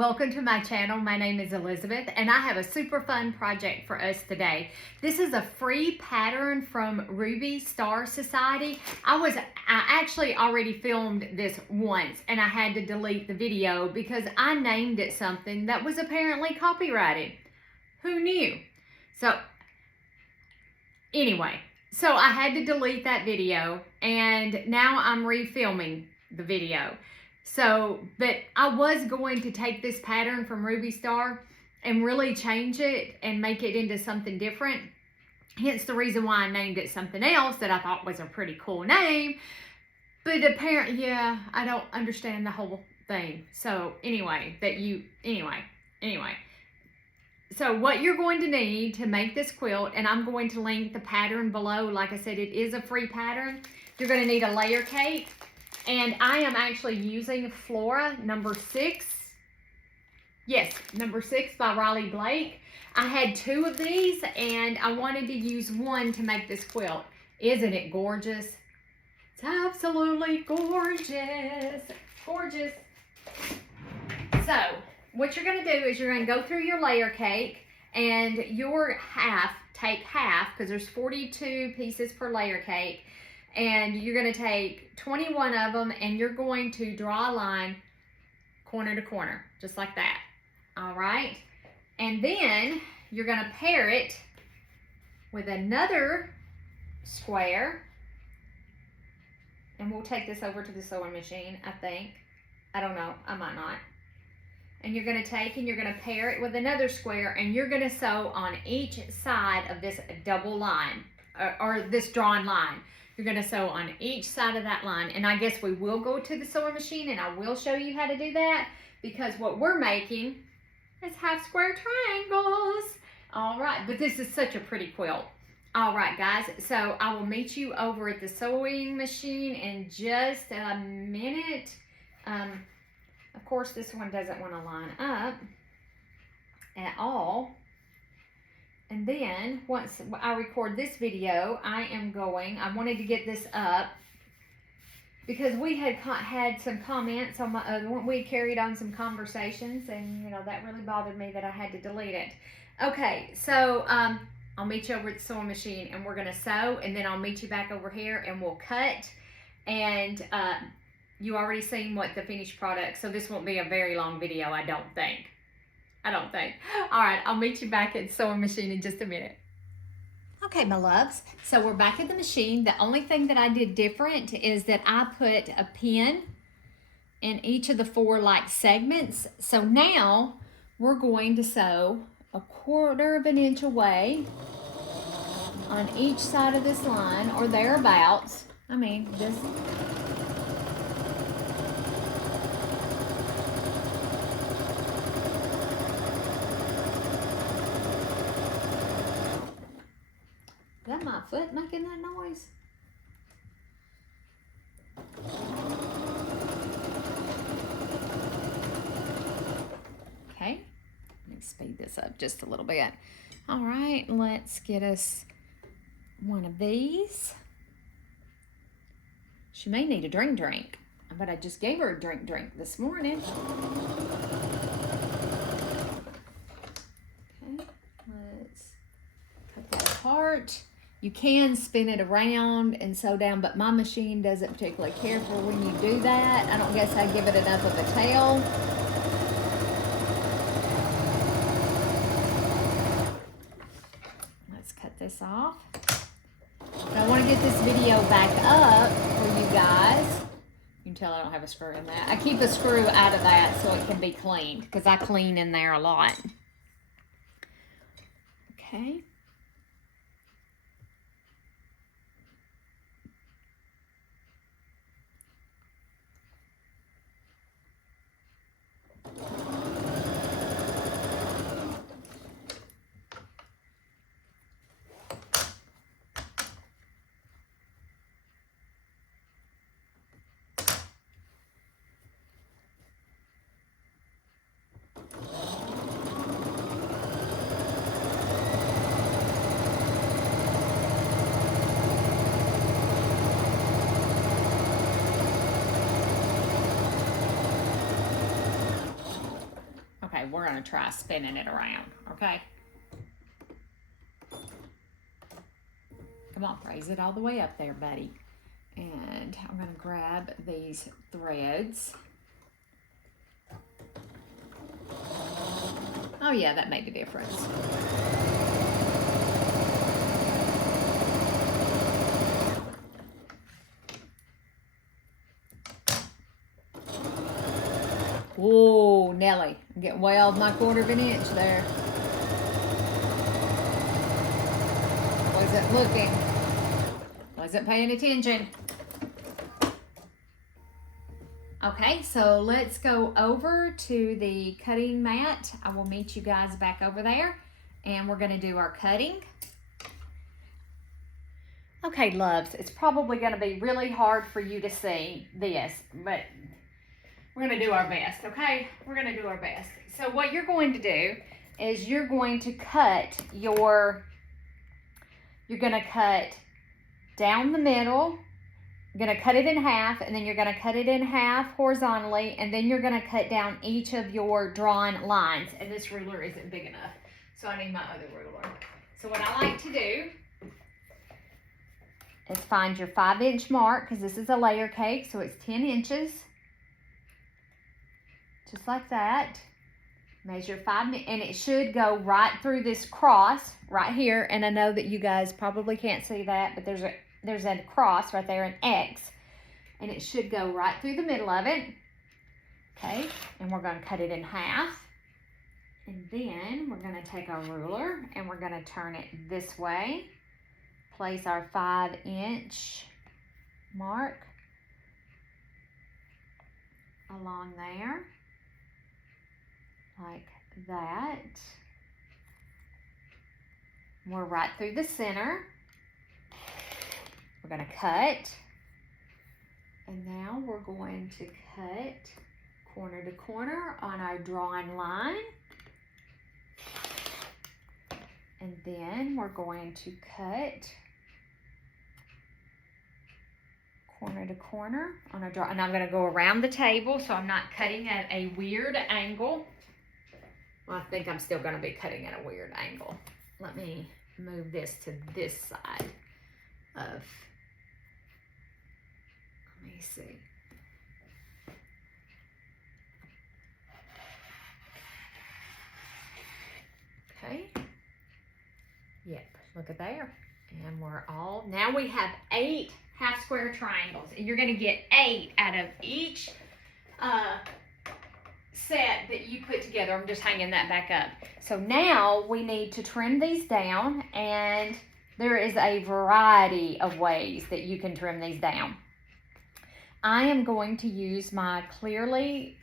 welcome to my channel. My name is Elizabeth and I have a super fun project for us today. This is a free pattern from Ruby Star Society. I actually already filmed this once and I had to delete the video because I named it something that was apparently copyrighted. Who knew? So anyway, I had to delete that video and now I'm refilming the video. But I was going to take this pattern from Ruby Star and really change it and make it into something different. Hence the reason why I named it something else that I thought was a pretty cool name. But apparently, yeah, I don't understand the whole thing. So anyway, So what you're going to need to make this quilt, and I'm going to link the pattern below. Like I said, it is a free pattern. You're going to need a layer cake. And I am actually using Flora number 6. Yes, number 6 by Riley Blake. I had 2 of these and I wanted to use one to make this quilt. Isn't it gorgeous? It's absolutely gorgeous. Gorgeous. So, what you're going to do is you're going to go through your layer cake and take half, because there's 42 pieces per layer cake. And you're going to take 21 of them and you're going to draw a line corner to corner, just like that. All right. And then you're going to pair it with another square. And we'll take this over to the sewing machine, I think. I don't know. I might not. And you're going to take and you're going to pair it with another square and you're going to sew on each side of this double line or this drawn line. You're going to sew on each side of that line. And I guess we will go to the sewing machine and I will show you how to do that, because what we're making is half square triangles. All right, but this is such a pretty quilt. All right, guys, so I will meet you over at the sewing machine in just a minute. Of course, this one doesn't want to line up at all. And then once I record this video, I wanted to get this up because we had some comments on we carried on some conversations, and that really bothered me that I had to delete it. Okay, so I'll meet you over at the sewing machine and we're gonna sew, and then I'll meet you back over here and we'll cut. And you already seen what the finished product, so this won't be a very long video, I don't think. All right, I'll meet you back at the sewing machine in just a minute. Okay, my loves, so we're back at the machine. The only thing that I did different is that I put a pin in each of the 4 segments. So now we're going to sew a 1/4 of an inch away on each side of this line, or thereabouts. I mean, just is that my foot making that noise? Okay, let me speed this up just a little bit. All right, let's get us one of these. She may need a drink, but I just gave her a drink this morning. Okay, let's cut that apart. You can spin it around and sew down, but my machine doesn't particularly care for when you do that. I don't guess I give it enough of a tail. Let's cut this off. But I want to get this video back up for you guys. You can tell I don't have a screw in that. I keep a screw out of that so it can be cleaned, because I clean in there a lot. Okay. Okay, we're gonna try spinning it around, okay? Come on, raise it all the way up there, buddy. And I'm gonna grab these threads. Oh yeah, that made a difference. Whoa, Nelly, I'm getting way off my 1/4 of an inch there. Wasn't looking. Wasn't paying attention. Okay, so let's go over to the cutting mat. I will meet you guys back over there, and we're gonna do our cutting. Okay, loves, it's probably gonna be really hard for you to see this, but we're gonna do our best, okay? We're gonna do our best. So what you're going to do is you're going to cut you're gonna cut down the middle. You're gonna cut it in half, and then you're gonna cut it in half horizontally, and then you're gonna cut down each of your drawn lines. And this ruler isn't big enough, so I need my other ruler. So what I like to do is find your 5-inch mark, because this is a layer cake, so it's 10 inches. Just like that. Measure 5, and it should go right through this cross right here. And I know that you guys probably can't see that, but there's a cross right there, an X, and it should go right through the middle of it. Okay, and we're going to cut it in half, and then we're going to take our ruler and we're going to turn it this way, place our 5-inch mark along there like that. We're right through the center. We're going to cut, and now we're going to cut corner to corner on our drawn line, and then we're going to cut corner to corner on a draw, and I'm going to go around the table so I'm not cutting at a weird angle. Well, I think I'm still going to be cutting at a weird angle. Let me move this to this side of, let me see. Okay. Yep, look at there. And we're all, now we have 8 half square triangles, and you're going to get 8 out of each set that you put together. I'm just hanging that back up. So now we need to trim these down, and there is a variety of ways that you can trim these down. I am going to use my clearly,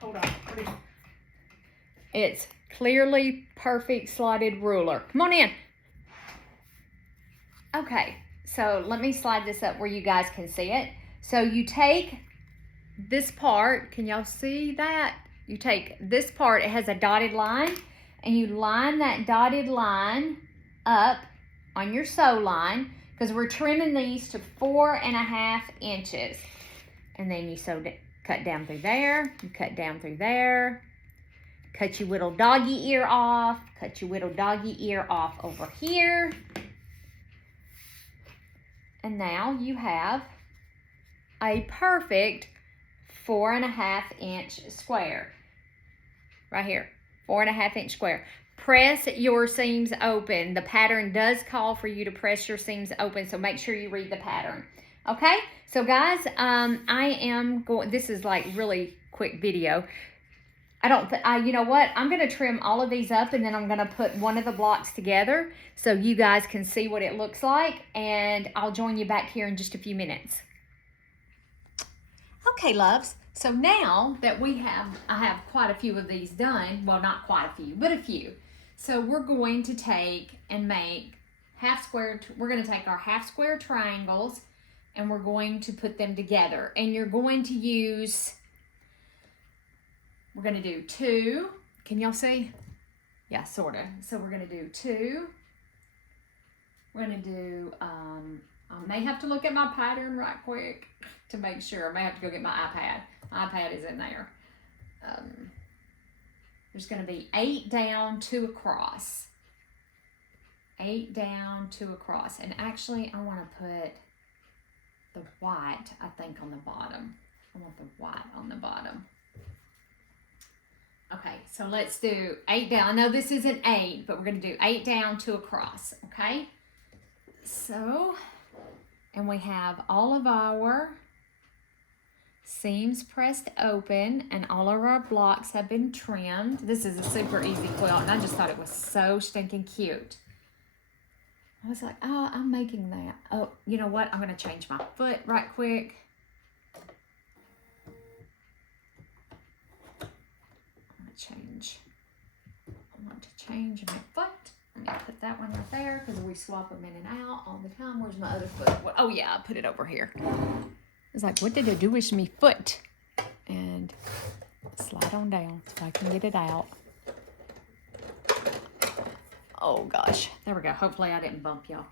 hold on, it's Clearly Perfect slotted ruler. Come on in. Okay, so let me slide this up where you guys can see it. So you take this part, can y'all see that? You take this part, it has a dotted line, and you line that dotted line up on your sew line, because we're trimming these to 4.5 inches. And then you cut down through there, you cut down through there, cut your little doggy ear off, cut your little doggy ear off over here. And now you have a perfect 4.5 inch square. Right here, 4.5 inch square. Press your seams open. The pattern does call for you to press your seams open, so make sure you read the pattern. Okay, so guys, I am going, this is like really quick video. You know what? I'm going to trim all of these up, and then I'm going to put one of the blocks together so you guys can see what it looks like, and I'll join you back here in just a few minutes. Okay, loves. So now that I have quite a few of these done. Well, not quite a few, but a few. So we're going to take and make we're going to take our half square triangles, and we're going to put them together. And you're going to use, we're going to do 2. Can y'all see? Yeah, sort of. So we're going to do 2. We're going to do, I may have to look at my pattern right quick to make sure. I may have to go get my iPad. My iPad is in there. there's going to be 8 down, 2 across. 8 down, 2 across. And actually, I want to put the white, I think, on the bottom. I want the white on the bottom. Okay, so let's do 8 down. I know this isn't 8, but we're going to do 8 down, 2 across, okay? So, and we have all of our seams pressed open, and all of our blocks have been trimmed. This is a super easy quilt, and I just thought it was so stinking cute. I was like, oh, I'm making that. Oh, you know what? I'm going to change my foot right quick. I want to change my foot. I'm going to put that one right there because we swap them in and out all the time. Where's my other foot? Oh, yeah, I put it over here. It's like, what did I do with my foot? And slide on down so I can get it out. Oh, gosh. There we go. Hopefully I didn't bump y'all.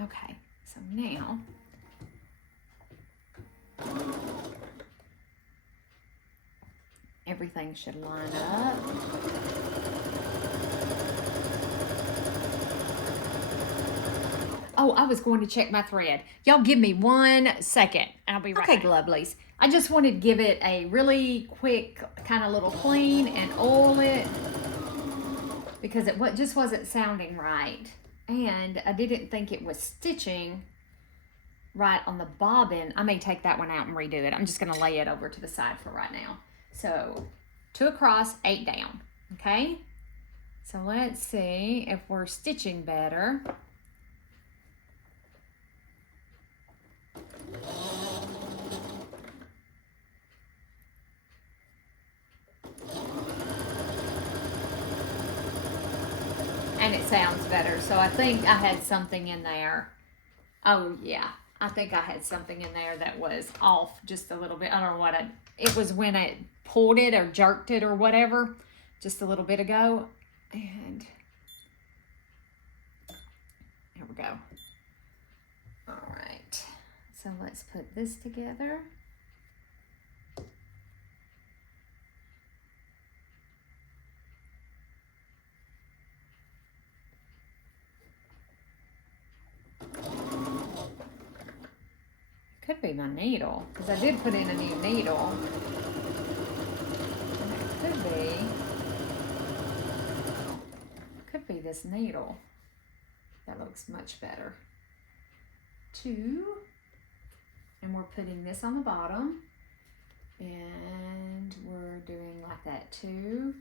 Okay, so now everything should line up. Oh, I was going to check my thread. Y'all give me 1 second. I'll be right back. Okay, lovelies. I just wanted to give it a really quick kind of little clean and oil it because it just wasn't sounding right. And I didn't think it was stitching right on the bobbin. I may take that one out and redo it. I'm just going to lay it over to the side for right now. So 2 across, 8 down. Okay? So let's see if we're stitching better. And it sounds better. So I think I had something in there. Oh yeah, I think I had something in there that was off just a little bit. I don't know what it was when I pulled it or jerked it or whatever just a little bit ago. And there we go. All right, so let's put this together. Could be my needle, because I did put in a new needle. And it could be this needle. That looks much better. 2, and we're putting this on the bottom, and we're doing like that 2.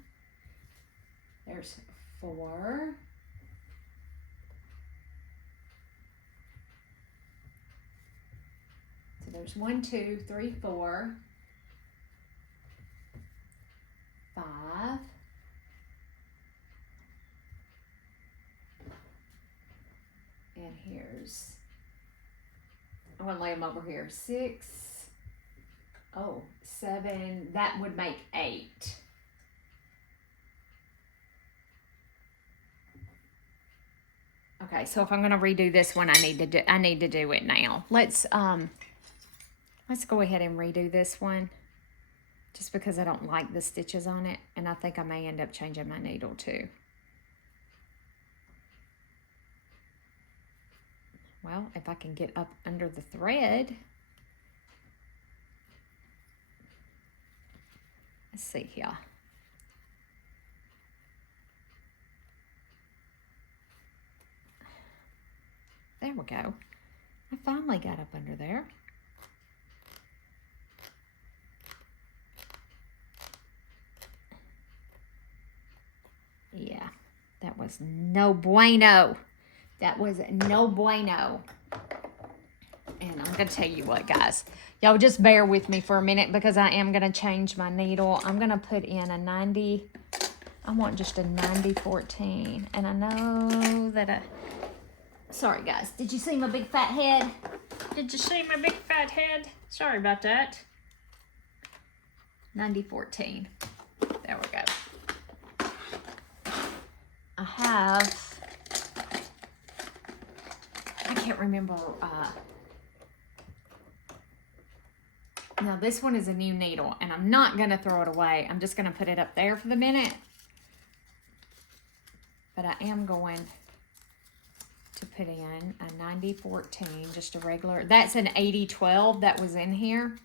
There's 4. So there's 1, 2, 3, 4, 5, and here's, I'm going to lay them over here, 6, 7, that would make 8. Okay, so if I'm going to redo this one, I need to do it now. Let's go ahead and redo this one just because I don't like the stitches on it, and I think I may end up changing my needle too. Well, if I can get up under the thread. Let's see here. There we go. I finally got up under there. Yeah, that was no bueno. That was no bueno. And I'm going to tell you what, guys. Y'all just bear with me for a minute because I am going to change my needle. I'm going to put in a 90. I want just a 90-14. And I know that sorry, guys. Did you see my big fat head? Did you see my big fat head? Sorry about that. 90-14. There we go. I can't can't remember. Now this one is a new needle, and I'm not going to throw it away. I'm just going to put it up there for the minute. But I am going to put in a 90-14, just a regular. That's an 80-12 that was in here.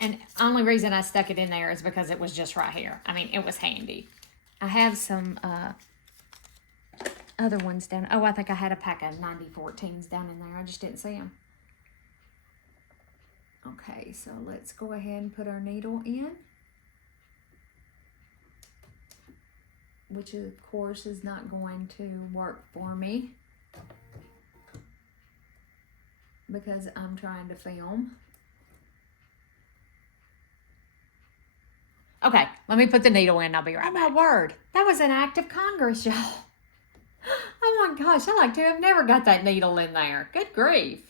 And only reason I stuck it in there is because it was just right here. I mean, it was handy. I have some other ones down. Oh, I think I had a pack of 90-14s down in there. I just didn't see them. Okay, so let's go ahead and put our needle in. Which, of course, is not going to work for me. Because I'm trying to film. Okay, let me put the needle in. I'll be right back. Oh, my word. That was an act of Congress, y'all. Oh, my gosh. I like to have never got that needle in there. Good grief.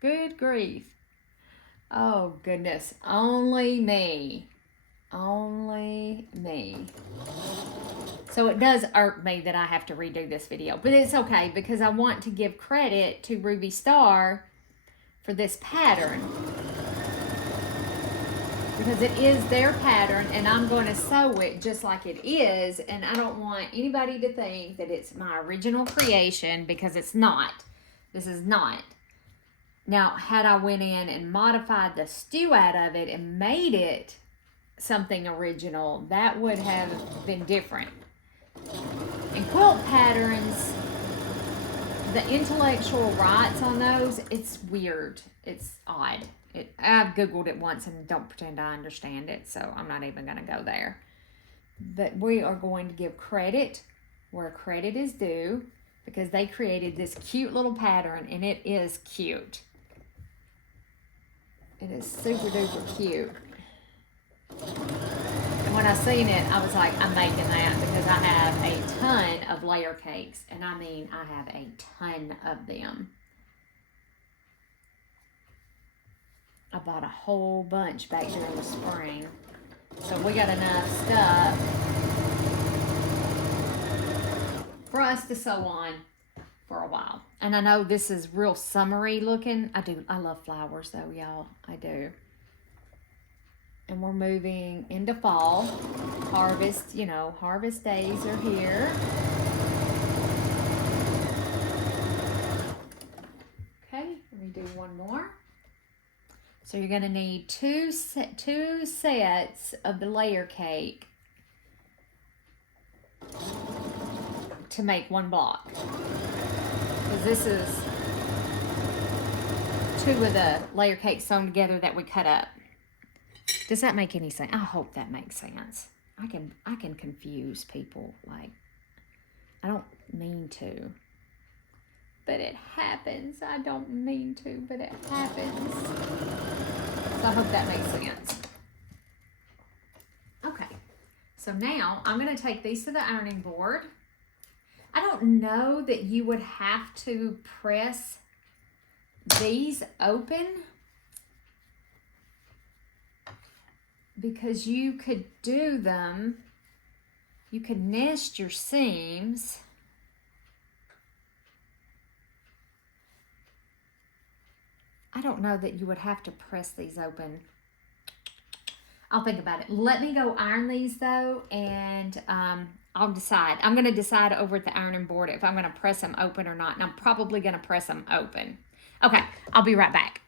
Good grief. Oh, goodness. Only me. Only me. So it does irk me that I have to redo this video. But it's okay because I want to give credit to Ruby Star for this pattern. Because it is their pattern and I'm going to sew it just like it is. And I don't want anybody to think that it's my original creation because it's not. This is not. Now, had I went in and modified the stew out of it and made it something original, that would have been different. And quilt patterns, the intellectual rights on those, it's weird. It's odd. I've Googled it once and don't pretend I understand it, so I'm not even going to go there. But we are going to give credit where credit is due because they created this cute little pattern and it is cute. It is super duper cute. And when I seen it, I was like, I'm making that because I have a ton of layer cakes. And I mean, I have a ton of them. I bought a whole bunch back during the spring. So we got enough stuff for us to sew on for a while. And I know this is real summery looking. I love flowers though, y'all. I do. And we're moving into fall. Harvest, you know, harvest days are here. Okay, let me do one more. So you're going to need two sets of the layer cake to make one block. Because this is two of the layer cakes sewn together that we cut up. Does that make any sense? I hope that makes sense. I can confuse people. Like, I don't mean to. But it happens. I don't mean to, but it happens. So I hope that makes sense. Okay. So now I'm going to take these to the ironing board. I don't know that you would have to press these open because you could do them. You could nest your seams. I don't know that you would have to press these open. I'll think about it. Let me go iron these though, and I'll decide. I'm going to decide over at the ironing board if I'm going to press them open or not, and I'm probably going to press them open. Okay, I'll be right back.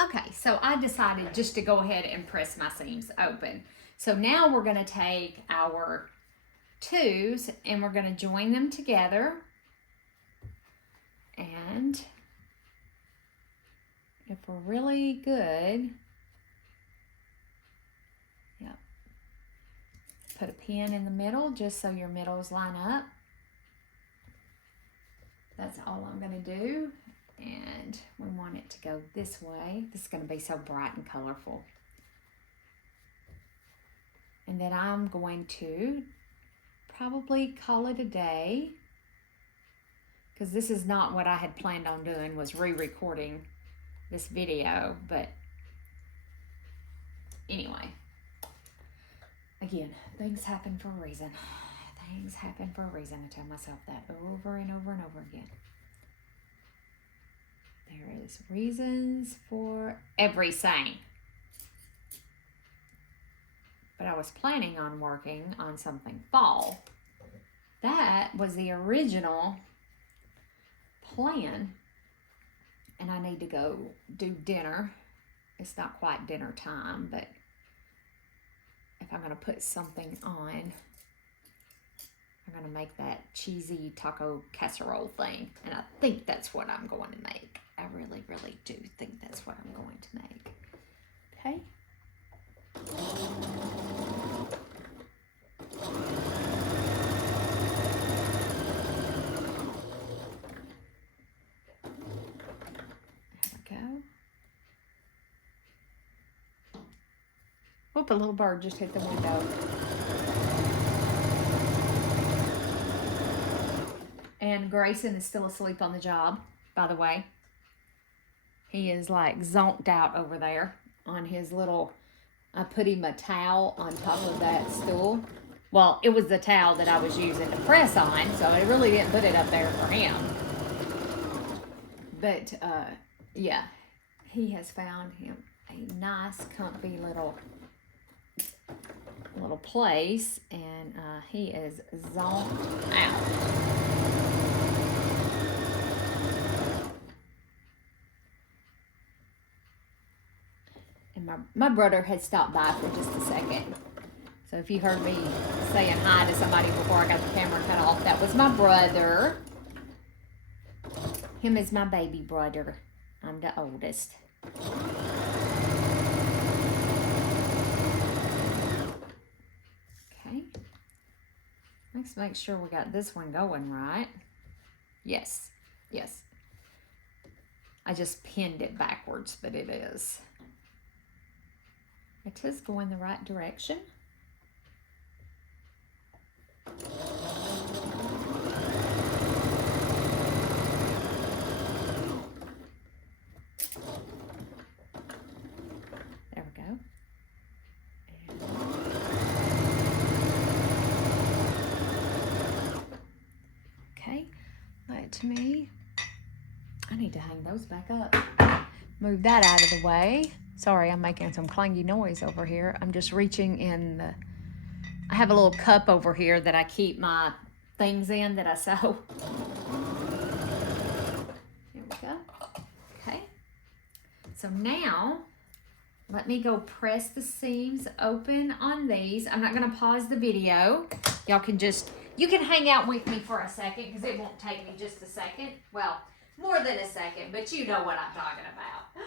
Okay, so I decided just to go ahead and press my seams open. So now we're going to take our twos and we're going to join them together. And if we're really good, yep, put a pin in the middle just so your middles line up. That's all I'm going to do. And we want it to go this way. This is going to be so bright and colorful. And then I'm going to probably call it a day. Because this is not what I had planned on doing, was re-recording this video. But anyway, again, things happen for a reason. Things happen for a reason. I tell myself that over and over and over again. There is reasons for everything. But I was planning on working on something fall. That was the original plan. And I need to go do dinner. It's not quite dinner time, but if I'm going to put something on, I'm going to make that cheesy taco casserole thing. And I think that's what I'm going to make. I really, really do think that's what I'm going to make. Okay? There we go. Whoop, a little bird just hit the window. And Grayson is still asleep on the job, by the way. He is like zonked out over there on his little, I put him a towel on top of that stool. Well, it was the towel that I was using to press on, so I really didn't put it up there for him. But, yeah, he has found him a nice, comfy little place, and he is zonked out. And my brother had stopped by for just a second. So if you heard me saying hi to somebody before I got the camera cut off, that was my brother. Him is my baby brother. I'm the oldest. Okay. Let's make sure we got this one going right. Yes. Yes. I just pinned it backwards, but it is. It is going the right direction. There we go. Okay, let me, I need to hang those back up. Move that out of the way. Sorry, I'm making some clangy noise over here. I'm just reaching in the, I have a little cup over here that I keep my things in that I sew. Here we go. Okay. So now, let me go press the seams open on these. I'm not going to pause the video. Y'all can just, you can hang out with me for a second because it won't take me just a second. Well, more than a second, but you know what I'm talking about.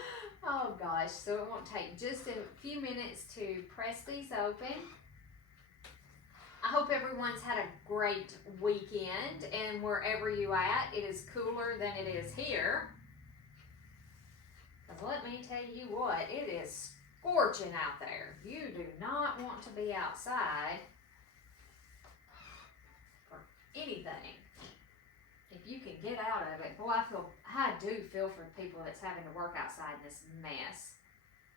Oh gosh, so it won't take just a few minutes to press these open. I hope everyone's had a great weekend, and wherever you at, it is cooler than it is here. But let me tell you what, it is scorching out there. You do not want to be outside for anything. If you can get out of it, boy, I do feel for people that's having to work outside in this mess.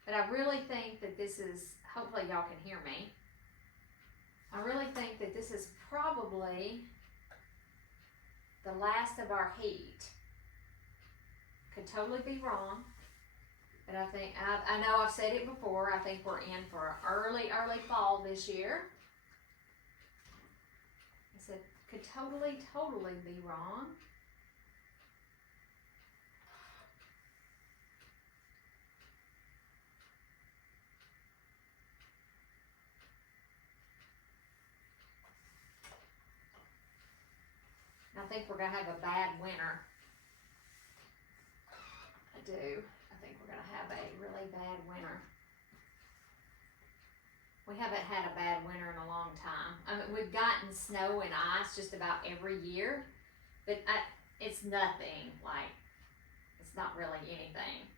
But I really think that this is, hopefully y'all can hear me. I really think that this is probably the last of our heat. Could totally be wrong. But I think, I know I've said it before, I think we're in for early fall this year. I said, could totally be wrong. I think we're going to have a bad winter. I do. I think we're going to have a really bad winter. We haven't had a bad winter in a long time. I mean, we've gotten snow and ice just about every year, but it's nothing like, it's not really anything.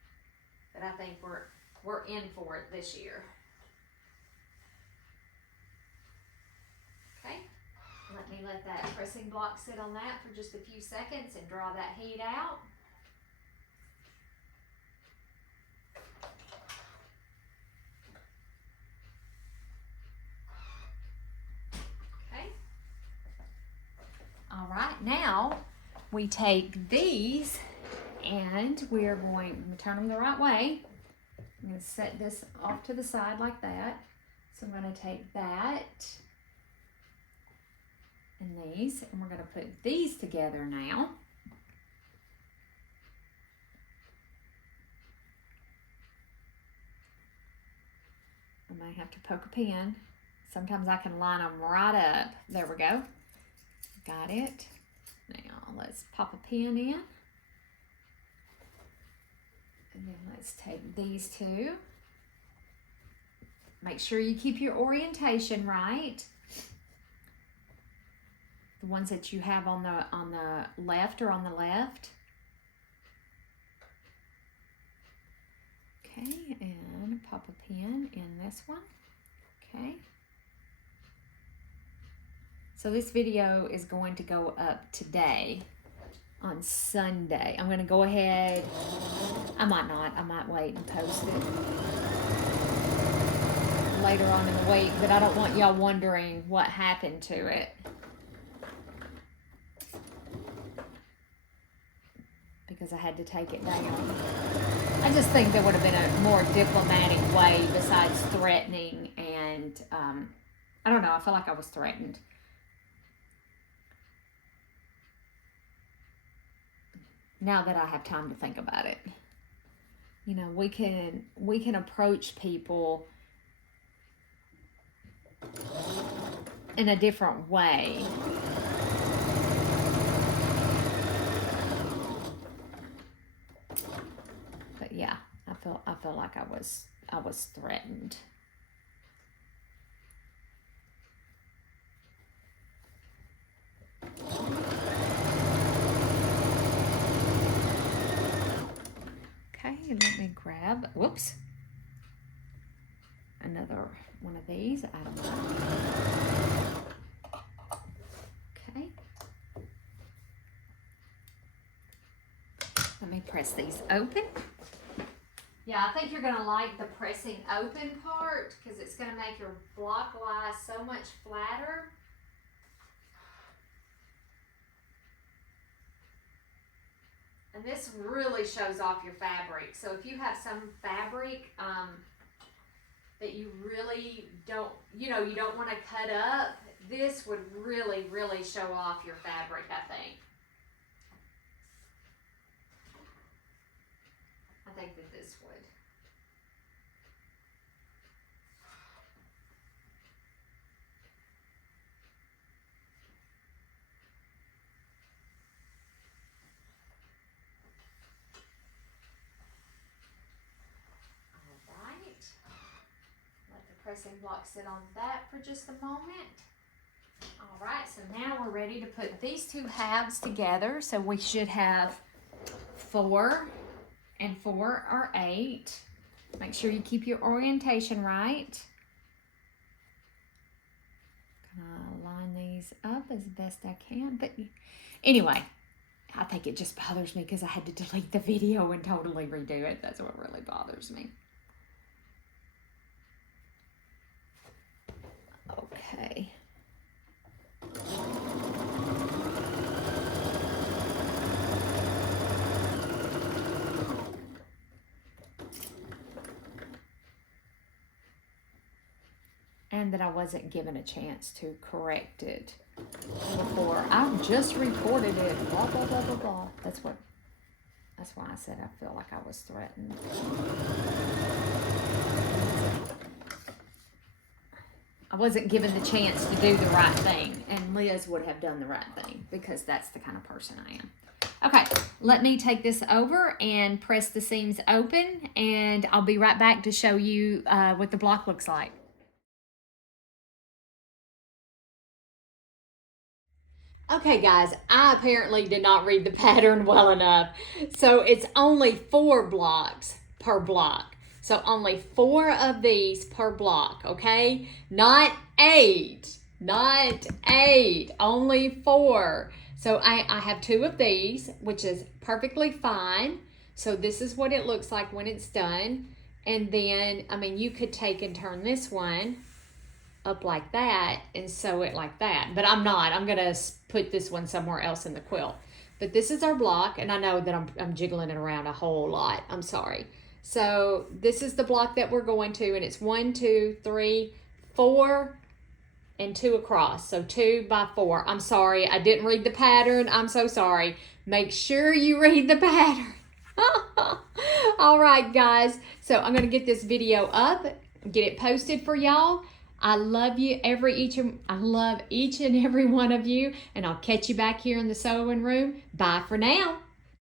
But I think we're in for it this year. Okay, let that pressing block sit on that for just a few seconds and draw that heat out. we take these and we're going to turn them the right way. I'm going to set this off to the side like that. So I'm going to take that and these, and we're going to put these together now. I might have to poke a pin. Sometimes I can line them right up. There we go. Got it. Now let's pop a pin in. And then let's take these two. Make sure you keep your orientation right. The ones that you have on the left are on the left. Okay, and pop a pin in this one. Okay. So this video is going to go up today on Sunday. I'm going to go ahead. I might not. I might wait and post it later on in the week, but I don't want y'all wondering what happened to it. Because I had to take it down. I just think there would have been a more diplomatic way besides threatening, and I don't know, I feel like I was threatened. Now that I have time to think about it. You know, we can approach people in a different way. But yeah, I feel like I was threatened. Okay, let me grab, whoops, another one of these out of mine. Okay. Let me press these open. Yeah, I think you're going to like the pressing open part because it's going to make your block lie so much flatter. And this really shows off your fabric. So if you have some fabric that you really don't, you don't want to cut up, this would really, really show off your fabric, I think. I think that this would. All right. Let the pressing block sit on that for just a moment. All right, so now we're ready to put these two halves together. So we should have 4 and 4 are 8. Make sure you keep your orientation right. Gonna line these up as best I can. But anyway, I think it just bothers me because I had to delete the video and totally redo it. That's what really bothers me. Okay. And that I wasn't given a chance to correct it before. I just reported it, blah, blah, blah, blah, blah. That's why I said I feel like I was threatened. I wasn't given the chance to do the right thing, and Liz would have done the right thing because that's the kind of person I am. Okay, let me take this over and press the seams open, and I'll be right back to show you what the block looks like. Okay guys, I apparently did not read the pattern well enough. So it's only 4 blocks per block. So only 4 of these per block, okay? Not 8, only 4. So I have 2 of these, which is perfectly fine. So this is what it looks like when it's done. And then, I mean, you could take and turn this one up like that and sew it like that, but I'm not. I'm gonna put this one somewhere else in the quilt. But this is our block, and I know that I'm jiggling it around a whole lot. I'm sorry. So this is the block that we're going to, and it's 1, 2, 3, 4, and 2 across. So 2 by 4. I'm sorry, I didn't read the pattern. I'm so sorry. Make sure you read the pattern. All right, guys. So I'm going to get this video up, get it posted for y'all. I love you, I love each and every one of you, and I'll catch you back here in the sewing room. Bye for now.